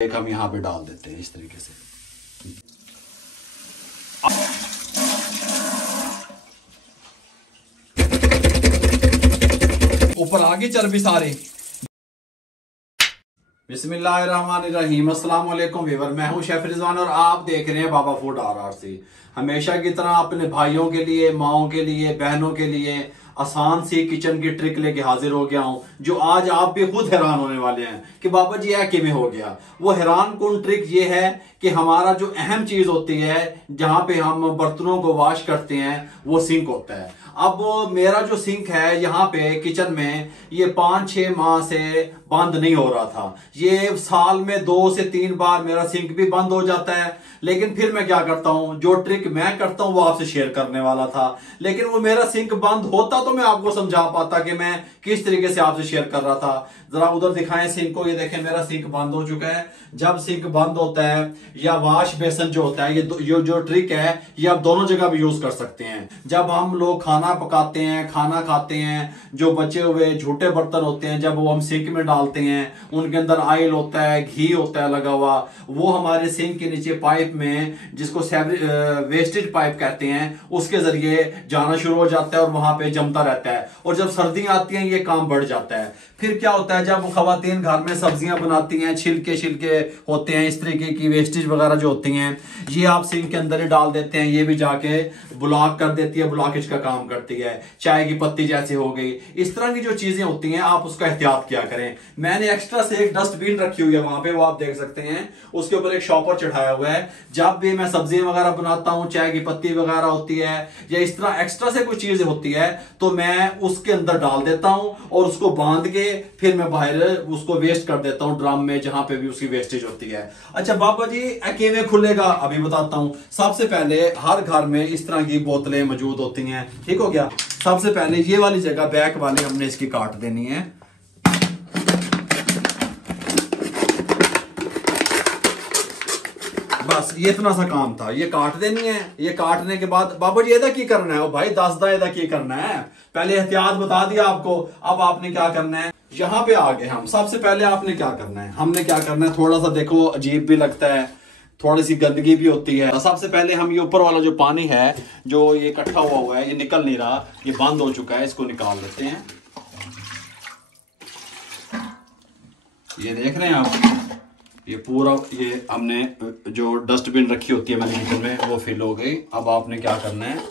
एक हम यहाँ पे डाल देते हैं इस तरीके से। ऊपर आगे चर्बी सारी। बिस्मिल्लाहिर्रहमानिर्रहीम। अस्सलाम वालेकुम व्यूअर, मैं हूं शेफ रिजवान और आप देख रहे हैं बाबा फूड RRC। हमेशा की तरह अपने भाइयों के लिए, माओं के लिए, बहनों के लिए आसान सी किचन की ट्रिक लेके हाजिर हो गया हूं, जो आज आप भी खुद हैरान होने वाले हैं कि बाबा जी यह किमें हो गया। वो हैरान कौन ट्रिक ये है कि हमारा जो अहम चीज होती है जहां पे हम बर्तनों को वॉश करते हैं वो सिंक होता है। अब मेरा जो सिंक है यहाँ पे किचन में, ये 5-6 माह से बंद नहीं हो रहा था। ये साल में 2 से 3 बार मेरा सिंक भी बंद हो जाता है। लेकिन फिर मैं क्या करता हूं, जो ट्रिक मैं करता हूं वो आपसे शेयर करने वाला था। लेकिन वो मेरा सिंक बंद होता तो मैं आपको समझा पाता कि मैं किस तरीके से आपसे शेयर कर रहा था। जरा उधर दिखाएं सिंक को, ये देखें मेरा सिंक बंद हो चुका है। जब सिंक बंद होता है या वॉश बेसन जो होता है, ये जो ट्रिक है ये आप दोनों जगह भी यूज कर सकते हैं। जब हम लोग खाना पकाते हैं, खाना खाते हैं, जो बचे हुए झूठे बर्तन होते हैं जब वो हम सिंक में डालते हैं, उनके अंदर ऑयल होता है, घी होता है लगा हुआ, वो हमारे सिंक के नीचे पाइप में, जिसको वेस्टेज पाइप कहते हैं, उसके जरिए जाना शुरू हो जाता है और वहां पे जमता रहता है। और जब सर्दियां आती हैं ये काम बढ़ जाता है। फिर क्या होता है, जब खवातीन घर में सब्जियां बनाती हैं, छिलके होते हैं, इस तरीके की वेस्टेज वगैरह जो होती हैं, ये आप सिंक के अंदर ही डाल देते हैं। ये भी जाके ब्लॉक कर देती है, ब्लॉकेज का काम करती है। चाय की पत्ती जैसे हो गई, इस तरह की जो चीजें होती हैं आप उसका एहतियात किया करें। मैंने एक्स्ट्रा से एक डस्टबिन रखी हुई है वहां पे, वो आप देख सकते हैं, उसके ऊपर एक शॉपर चढ़ाया हुआ है। जब भी मैं सब्जियां वगैरह बनाता हूं, चाय की पत्ती वगैरह होती है या इस तरह एक्स्ट्रा से कोई चीज होती है, तो मैं उसके अंदर डाल देता हूं और उसको बांध के फिर मैं बाहर उसको वेस्ट कर देता हूं ड्रम में, जहां पे भी उसकी वेस्टेज होती है। अच्छा बाबा जी किवें खुलेगा अभी बताता हूं। सबसे पहले हर घर में इस तरह की बोतलें मौजूद होती हैं, ठीक हो गया। सबसे पहले ये वाली जगह बैक वाली हमने इसकी काट देनी है। बस ये इतना सा काम था, ये काट देनी है। ये काटने के बाद बाबा जी एदा की करना है, ओ भाई 10 एदा की करना है। पहले एहतियात बता दिया आपको, अब आपने क्या करना है। यहां पे आ गए हम। सबसे पहले आपने क्या करना है, हमने क्या करना है, थोड़ा सा देखो अजीब भी लगता है, थोड़ी सी गंदगी भी होती है। सबसे पहले हम ये ऊपर वाला जो पानी है जो ये इकट्ठा हुआ है, ये निकल नहीं रहा, ये बंद हो चुका है, इसको निकाल लेते हैं। ये देख रहे हैं आप, ये पूरा ये हमने जो डस्टबिन रखी होती है मैंने किचन में वो फिल हो गई। अब आपने क्या करना है,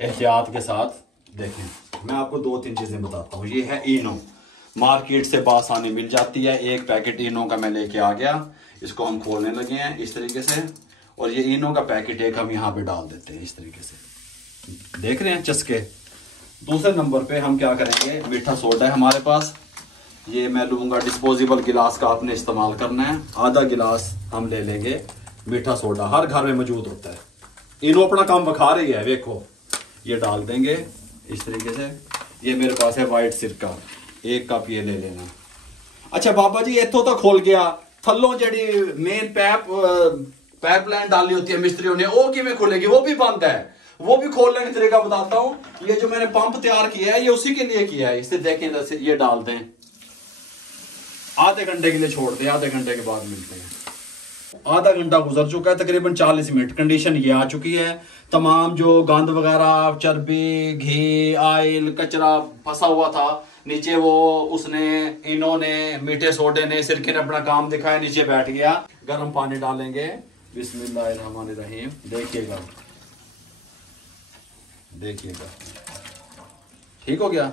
एहतियात के साथ देखें, मैं आपको 2-3 चीजें बताता हूँ। ये है इनो, मार्केट से बासानी मिल जाती है। एक पैकेट इनो का मैं लेके आ गया, इसको हम खोलने लगे हैं इस तरीके से। और ये इनो का पैकेट एक हम यहाँ पे डाल देते हैं इस तरीके से, देख रहे हैं चस्के। दूसरे नंबर पे हम क्या करेंगे, मीठा सोडा है हमारे पास, ये मैं लूंगा डिस्पोजेबल गिलास का आपने इस्तेमाल करना है। आधा गिलास हम ले लेंगे मीठा सोडा, हर घर में मौजूद होता है। इनो अपना काम बखा रही है, देखो ये डाल देंगे इस तरीके से। ये मेरे पास है वाइट सिरका, 1 कप ये ले लेना। अच्छा बाबा जी इथों तो खोल गया, थल्लों जड़ी मेन पाइपलाइन डाली होती है मिस्त्रियों ने, वो किवें खुलेगी, वो भी बंद है। वो भी खोलने का तरीका बताता हूं। ये जो मैंने पंप तैयार किया है ये उसी के लिए किया है। इसे देखें, ये डाल दें, आधे घंटे के लिए छोड़ दें, आधे घंटे के बाद मिलते हैं। आधा घंटा गुजर चुका है, तकरीबन 40 मिनट। कंडीशन ये आ चुकी है, तमाम जो गंद वगैरह, चर्बी, घी, ऑयल, कचरा फंसा हुआ था नीचे, वो उसने, इन्होंने, मीठे सोडे ने, सिरके ने अपना काम दिखाया, नीचे बैठ गया। गर्म पानी डालेंगे, बिस्मिल्लाहिर्रहमानिर्रहीम। देखिएगा देखिएगा, ठीक हो गया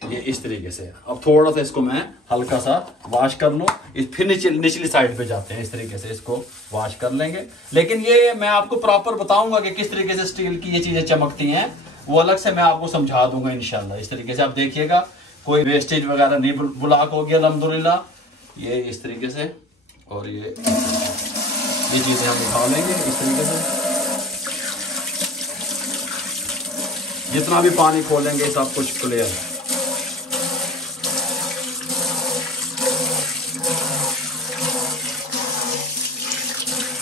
ये इस तरीके से। अब थोड़ा सा इसको मैं हल्का सा वॉश कर लूं, फिर निचली साइड पे जाते हैं, इस तरीके से इसको वॉश कर लेंगे। लेकिन ये मैं आपको प्रॉपर बताऊंगा कि किस तरीके से स्टील की ये चीजें चमकती हैं, वो अलग से मैं आपको समझा दूंगा इंशाल्लाह। इस तरीके से आप देखिएगा, कोई वेस्टेज वगैरह नहीं ब्लॉक हो गया अल्हम्दुलिल्लाह। ये इस तरीके से, और ये चीजें हम उठा लेंगे इस तरीके से। जितना भी पानी खोलेंगे सब कुछ क्लियर है।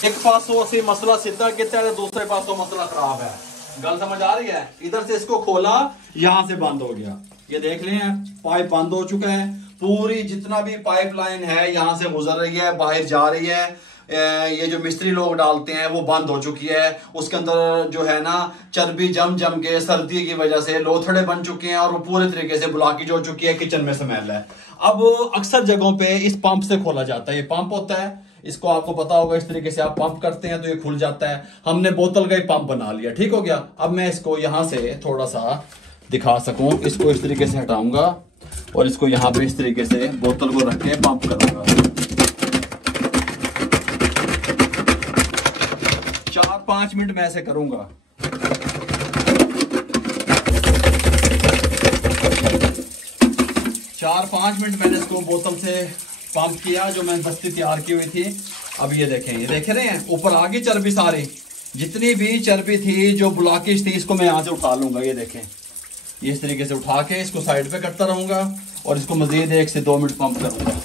एक पासों से मसला सीधा किया है, दूसरे पासों मसला खराब है। गल समझ आ रही है। इधर से इसको खोला, यहां से बंद हो गया, ये देख लें पाइप बंद हो चुका है। पूरी जितना भी पाइपलाइन है यहाँ से गुजर रही है, बाहर जा रही है। ये जो मिस्त्री लोग डालते हैं वो बंद हो चुकी है। उसके अंदर जो है ना चर्बी जम जम के सर्दी की वजह से लोथड़े बन चुके हैं और वो पूरे तरीके से ब्लॉकेज हो चुकी है। किचन में स्मेल है। अब अक्सर जगहों पे इस पंप से खोला जाता है। ये पंप होता है, इसको आपको पता होगा, इस तरीके से आप पंप करते हैं तो ये खुल जाता है। हमने बोतल का ही पंप बना लिया, ठीक हो गया। अब मैं इसको यहाँ से थोड़ा सा दिखा सकूं, इसको इस तरीके से हटाऊंगा और इसको यहाँ पे इस तरीके से बोतल को रख के पंप करूंगा। 4-5 मिनट मैं ऐसे करूंगा। चार 5 मिनट मैंने इसको बोतल से पंप किया, जो मैंने बस्ती तैयार की हुई थी। अब ये देखें, ये देख रहे हैं ऊपर आ गई चर्बी सारी, जितनी भी चर्बी थी जो ब्लॉकेज थी इसको मैं यहाँ से उठा लूंगा। ये देखें, ये इस तरीके से उठा के इसको साइड पे करता रहूंगा और इसको मजीद 1 से 2 मिनट पंप करूंगा।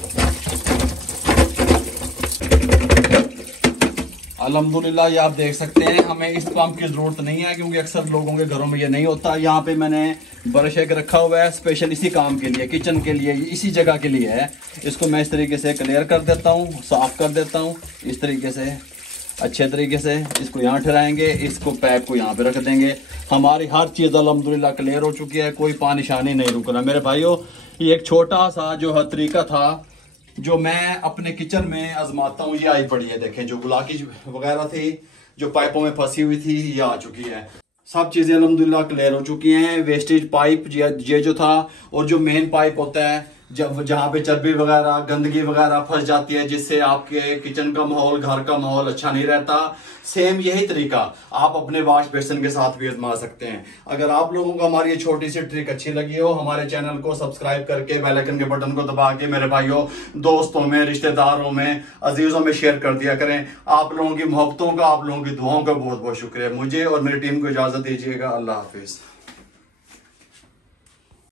अल्हम्दुलिल्लाह ये आप देख सकते हैं, हमें इस पंप की जरूरत नहीं है क्योंकि अक्सर लोगों के घरों में ये नहीं होता। यहाँ पे मैंने ब्रश एक रखा हुआ है स्पेशल इसी काम के लिए, किचन के लिए, इसी जगह के लिए है। इसको मैं इस तरीके से क्लियर कर देता हूँ, साफ कर देता हूँ इस तरीके से, अच्छे तरीके से। इसको यहाँ ठहराएंगे, इसको पैप को यहाँ पे रख देंगे। हमारी हर चीज़ अल्हम्दुलिल्लाह क्लियर हो चुकी है, कोई पानी नहीं रुक रहा। मेरे भाइयों, ये एक छोटा सा जो है तरीका था जो मैं अपने किचन में आजमाता हूँ, ये आई पड़ी है। देखें, जो ब्लॉकेज वगैरह थी जो पाइपों में फंसी हुई थी ये आ चुकी है। सब चीज़ें अल्हम्दुलिल्लाह क्लियर हो चुकी हैं। वेस्टेज पाइप ये जो था, और जो मेन पाइप होता है जब जहाँ पे चर्बी वगैरह गंदगी वगैरह फंस जाती है, जिससे आपके किचन का माहौल, घर का माहौल अच्छा नहीं रहता, सेम यही तरीका आप अपने वॉश बेसिन के साथ भी आजमा सकते हैं। अगर आप लोगों को हमारी ये छोटी सी ट्रिक अच्छी लगी हो, हमारे चैनल को सब्सक्राइब करके बेल आइकन के बटन को दबा के मेरे भाइयों, दोस्तों में, रिश्तेदारों में, अजीजों में शेयर कर दिया करें। आप लोगों की मोहब्बतों का, आप लोगों की दुआओं का बहुत बहुत शुक्रिया। मुझे और मेरी टीम को इजाजत दीजिएगा। अल्लाह हाफिज।